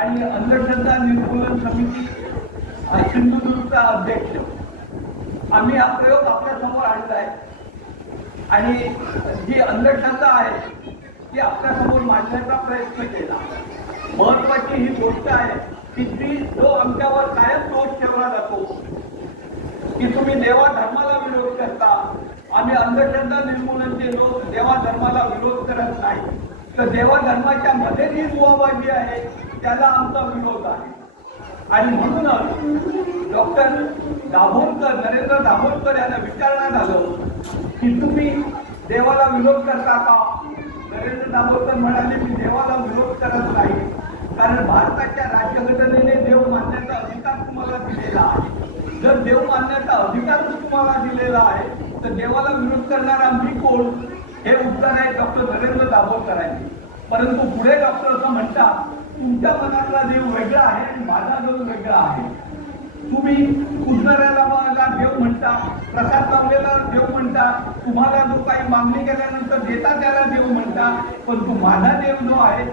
आणि अंधश्रद्धा निर्मूलन समिती सिंधुदुर्गचा अध्यक्ष, आम्ही हा प्रयोग आपल्या समोर आणला आहे आणि जी अंधश्रद्धा आहे ती आपल्या समोर मांडण्याचा प्रयत्न केला. महत्वाची ही गोष्ट आहे की जो आमच्यावर कायम दोष ठेवला जातो की तुम्ही देवा धर्माला विरोध करता, आम्ही अंधश्रद्धा निर्मूलनचे लोक देवा धर्माला विरोध करत नाही, तर देवा धर्माच्या मध्ये जी दुवाबाजी आहे त्याला आमचा विरोध आहे. आणि म्हणूनच डॉक्टर दाभोलकर, नरेंद्र दाभोलकर यांना विचारण्यात आलं की तुम्ही देवाला विरोध करता का? नरेंद्र दाभोलकर म्हणाले मी देवाला विरोध करत नाही, कारण भारताच्या राज्यघटनेने देव मानण्याचा अधिकार तुम्हाला दिलेला आहे. जर देव मानण्याचा अधिकार तुम्हाला दिलेला आहे तर देवाला विरोध करणारा मी कोण? हे उत्तर आहे डॉक्टर नरेंद्र दाभोलकरांनी. परंतु पुढे डॉक्टर असं म्हणतात तुमच्या मनातला देव वेगळा आहे आणि माझा देव वेगळा आहे. तुम्ही पूजणाऱ्याला देव म्हणता, प्रसाद लावलेला देव म्हणता, तुम्हाला जो काही मागणी केल्यानंतर देता त्याला देव म्हणता, पण तो माझा देव जो आहे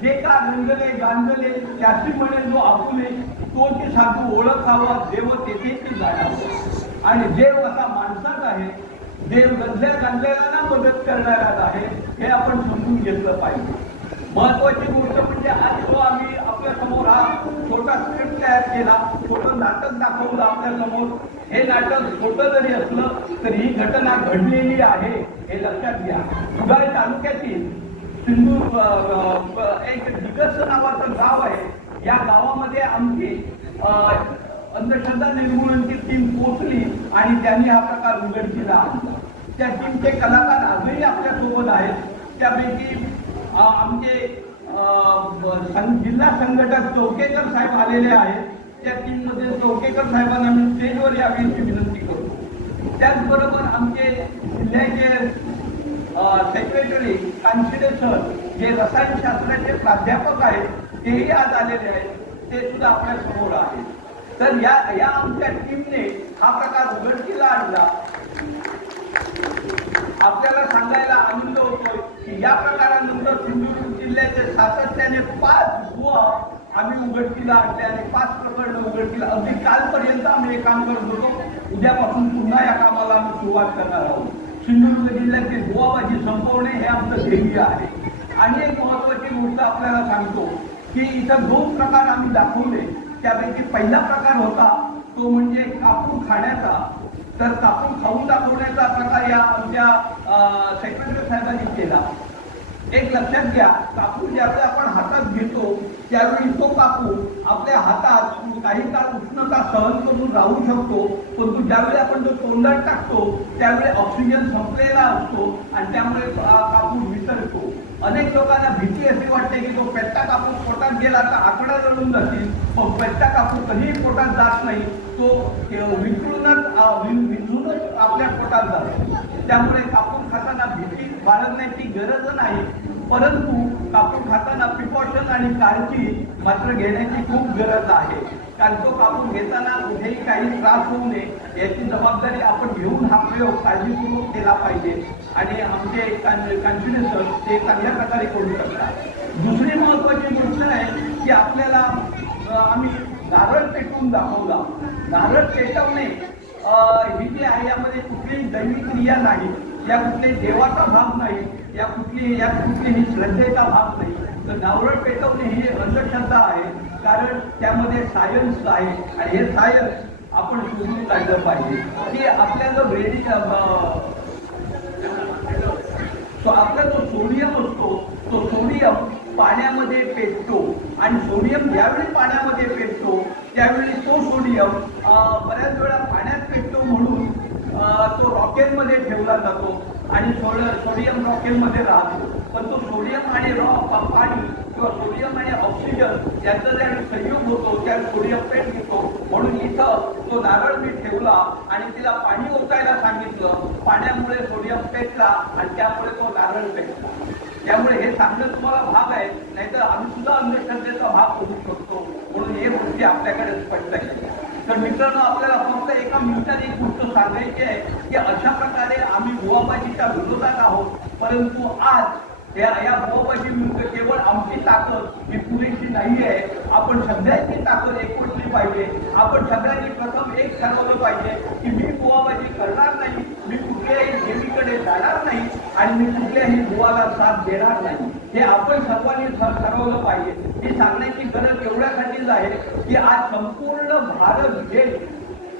जे का रंगले गांजले त्याची म्हणे जो आपुले तो ती साधू ओळखावा देव तेथे ती जाणावं. आणि देव असा माणसात आहे, देव गंजल्या गांजल्याला ना मदत करणाराच आहे, हे आपण समजून घेतलं पाहिजे. महत्वाची गोष्ट म्हणजे आज जो आम्ही आपल्या समोर हा छोटा स्क्रिप्ट तयार केला, छोटं नाटक दाखवलं आपल्या समोर. हे नाटक छोटं जरी असलं तरी ही घटना घडलेली आहे हे लक्षात घ्या. कुडाळ तालुक्यातील एक दिग्स नावाचं गाव आहे. या गावामध्ये आमची अंधश्रद्धा निर्मूलनची टीम पोहोचली आणि त्यांनी हा प्रकार उघडकीला आणला. त्या टीमचे कलाकार आजही आपल्या सोबत आहेत. त्यापैकी आमचे जिल्हा संघटक चौकेकर साहेब आलेले आहेत. त्या टीममध्ये चौकेकर साहेबांना मी स्टेजवर यावी विनंती करतो. त्याचबरोबर आमचे जिल्ह्याचे सेक्रेटरी कानशिडे सर जे रसायनशास्त्राचे प्राध्यापक आहेत तेही आज आलेले आहेत, ते सुद्धा आपल्या समोर आहेत. तर या आमच्या टीमने हा प्रकार उघडकीला आणला. आपल्याला सांगायला आनंद होतोय की या प्रकारानंतर सिंधुदुर्ग जिल्ह्याचे सातत्याने 5 गुहा आम्ही उघडकीला आणले आणि 5 प्रकरणं उघडकीला. अगदी कालपर्यंत आम्ही हे काम करत होतो. उद्यापासून पुन्हा या कामाला आम्ही सुरुवात करणार आहोत. सिंधुदुर्ग जिल्ह्याची दुवाबाजी संपवणे हे आमचं ध्येय आहे. आणि एक महत्वाची गोष्ट आपल्याला सांगतो की इथं 2 प्रकार आम्ही दाखवले. त्यापैकी पहिला प्रकार होता तो म्हणजे कापूर खाण्याचा. तर कापूर खाऊन दाखवण्याचा प्रकार या आमच्या सेक्रेटरी साहेबांनी केला. एक लक्षात घ्या, कापूर ज्यावेळी आपण हातात घेतो त्यावेळी तो कापूर आपल्या हातात काही काळ उष्णता सहन करून राहू शकतो, परंतु ज्यावेळी आपण तो तोंडात टाकतो त्यावेळी ऑक्सिजन संपलेला असतो आणि त्यामुळे कापूर विसरतो. अनेक लोकांना भीती अशी वाटते की तो पेट्टा कापूर पोटात गेला तर आकडा जळून जातील, पण पेट्टा कापूर कधीही पोटात जात नाही, तो विंचूनच आपल्या पोटात जातो. त्यामुळे कापूर खाताना भीती बाळगण्याची गरज नाही, परंतु कापूर खाताना प्रिकॉशन आणि काळजी मात्र घेण्याची खूप गरज आहे. कारण तो कापूर घेताना कुठेही काही त्रास होऊ नये याची जबाबदारी आपण घेऊन हा प्रयोग काळजीपूर्वक केला पाहिजे. आणि आमचे कॉन्फिडन्स ते चांगल्या प्रकारे करू शकतात. दुसरी महत्वाची गोष्ट आहे की आपल्याला आम्ही नारळ पेटवून दाखवला. नारळ पेटवणे ही जी आहे यामध्ये कुठलीही दैविक क्रिया नाही, या कुठल्याही देवाचा भाग नाही, या कुठलीही श्रद्धेचा भाग नाही. तर नारळ पेटवणे ही अंधश्रद्धा आहे, कारण त्यामध्ये सायन्स आहे आणि हे सायन्स आपण शोधून काढलं पाहिजे की आपल्या जो आपला जो सोडियम असतो तो सोडियम पाण्यामध्ये पेटतो आणि सोडियम ज्यावेळी पाण्यामध्ये पेटतो त्यावेळी तो सोडियम बऱ्याच वेळा पाण्यात पेटतो म्हणून तो रॉकेलमध्ये ठेवला जातो आणि सोडियम रॉकेलमध्ये राहतो. पण तो सोडियम आणि पाणी किंवा सोडियम आणि ऑक्सिजन यांचा ज्यावेळी संयोग होतो त्यावेळी सोडियम पेट घेतो. म्हणून इथं तो नारळ मी ठेवला आणि तिला पाणी ओतायला सांगितलं. पाण्यामुळे सोडियम पेटला आणि त्यामुळे तो नारळ पेटला. त्यामुळे हे सांगणं तुम्हाला भाग आहे, नाहीतर आम्ही सुद्धा अंधश्रद्धेचा भाग होऊ शकतो. म्हणून हे गोष्टी आपल्याकडे स्पष्ट केल्या. तर मित्रांनो, आपल्याला फक्त एका मिनिटात एक गोष्ट सांगायची आहे की अशा प्रकारे आम्ही बुवाबाजीच्या विरोधात आहोत, परंतु आज या बुवाबाजी केवळ आमची ताकद ही पुरेशी नाही आहे. आपण सगळ्यांची ताकद एकवटली पाहिजे. आपण सगळ्यांनी प्रथम एक ठरवलं पाहिजे की मी बुवाबाजी करणार नाही, मी कुठल्याही देवीकडे जाणार नाही आणि मी कुठल्याही बुवाला साथ देणार नाही. हे आपण सर्वांनी ठरवलं पाहिजे. ही सांगण्याची गरज एवढ्यासाठीच आहे की आज संपूर्ण भारत देश,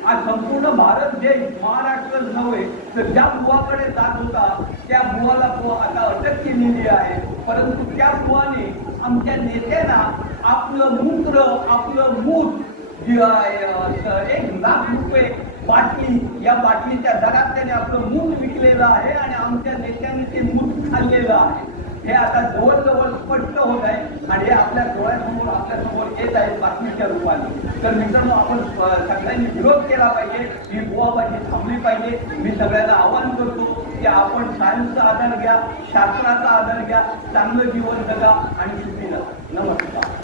आज संपूर्ण भारत देश, महाराष्ट्र नव्हे तर ज्या बुवाकडे जात होता त्या बुवाला आता अटक केलेली आहे. परंतु त्या बुवाने आमच्या नेत्यांना आपलं मूत्र, आपलं मूत 1,00,000 रुपये बाटली, या बाटलीच्या दरात त्याने आपलं मूत विकलेलं आहे आणि आमच्या नेत्यांनी ते मूत खाल्लेलं आहे. हे आता जवळजवळ स्पष्ट होत आहे आणि हे आपल्या डोळ्यासमोर आपल्यासमोर येत आहे बातमीच्या रूपाने. तर मित्रांनो, आपण सगळ्यांनी विरोध केला पाहिजे. ही बुवाबाजी थांबली पाहिजे. मी सगळ्यांना आवाहन करतो की आपण सायन्सचा आधार घ्या, शास्त्राचा आधार घ्या, चांगलं जीवन जगा आणि सुखी राहा. नमस्कार.